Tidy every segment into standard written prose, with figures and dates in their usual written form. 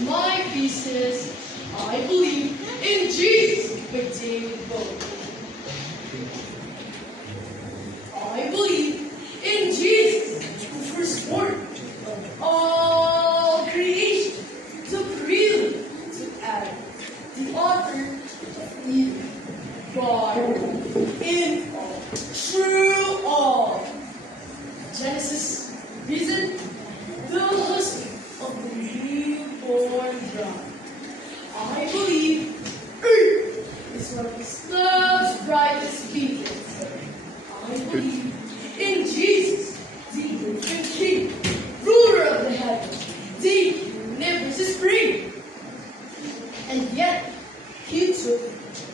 My thesis, I believe in Jesus with David Bowie. I believe in Jesus, the firstborn of all creation, the prelude to Adam, the author of Eden, God in all, true all. Genesis, reason, the husband of the newborn bride. I believe Earth is one of His love's brightest beacons. I believe in Jesus, the infant King, ruler of the heavens, the omnipotent spring. And yet, He took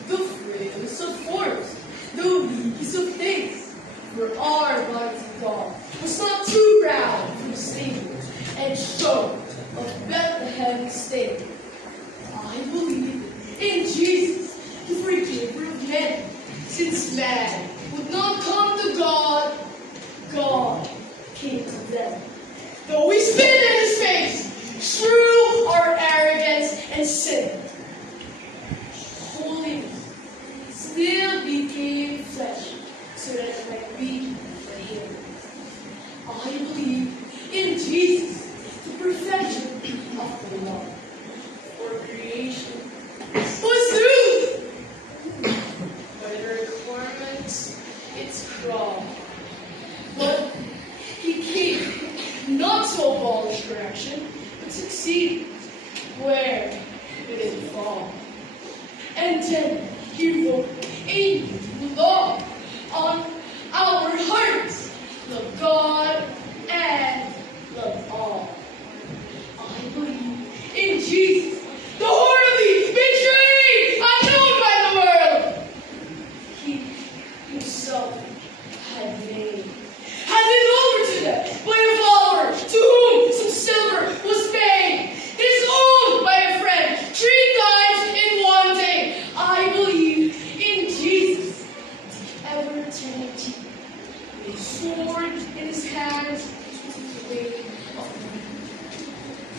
the frailest of forms, the weakest of things, for our mighty God was not too proud from Savior and showed of Bethlehem state. I believe in Jesus, the forgiver of men, since man would not come to God, God came to them. Though we spit in His face, through our arrogance and sin, holiness still became flesh, so that it might be for Him. I believe in Jesus, the perfection of the law, for creation was through. By the requirements, it's wrong. But He came not to abolish correction, but succeed where it didn't fall. And then He wrote a new law on our hearts. Love God and love all. I believe in Jesus, the horribly betrayed, unknown by the world. He Himself had made, handed over to them by a follower to whom some silver was paid, is owned by a friend 3 times in one day. I believe in Jesus, the ever-eternity, a sword in His hands, to the way of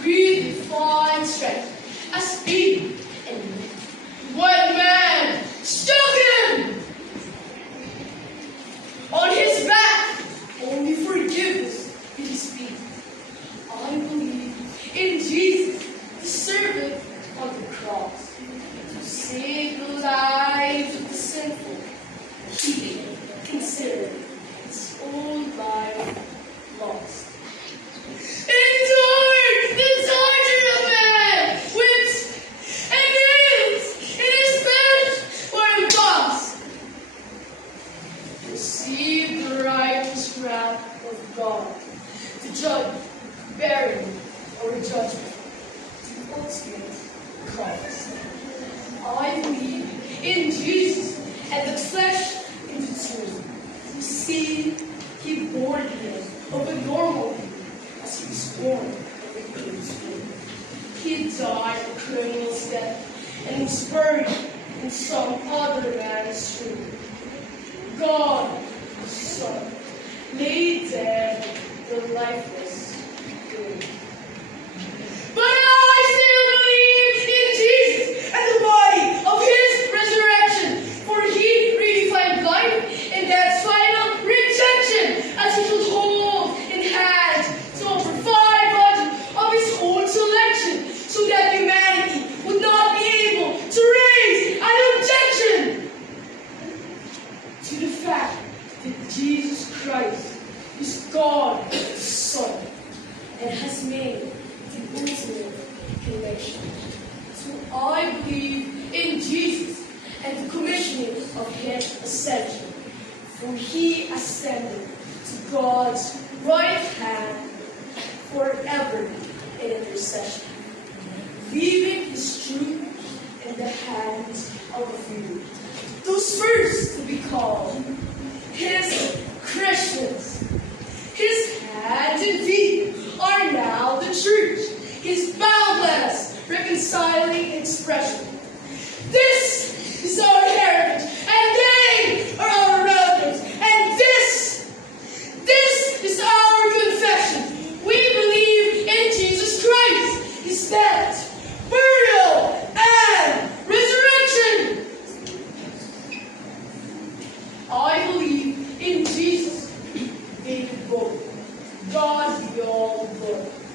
redefined strength, as speed and one man struck Him on His back. Only forgiveness did He speak. I believe in Jesus, the servant on the cross, to save the lives of the sinful. He considered His own life lost. Endured the torture of man, whips and nails in His flesh were embossed. Received the righteous wrath of God, to judge, bearing our judgment, the ultimate cause. I believe in Jesus and the flesh in the tomb. You see, He bore Him of a normal human, as He was born of a king's womb. He died a criminal's death and was buried in some other man's tomb. God, the Son, laid dead the lifeless grave. But I still believe in Jesus and the body of His resurrection, for He redefined life in that final rejection, as He should hold in hand to over 500 of His own selection, so that humanity would not be able to raise an objection to the fact that Jesus Christ is God the Son and has made the ultimate connection. So I believe in Jesus and the commissioning of His ascension, for He ascended to God's right hand forever in intercession, leaving His truth in the hands of a few, those first to be called His Christians. His hands and feet are now the church, His boundless, reconciling expression. This is our heritage, and they are our relatives, and this is our confession. We believe in Jesus Christ, His death, God be all the glory.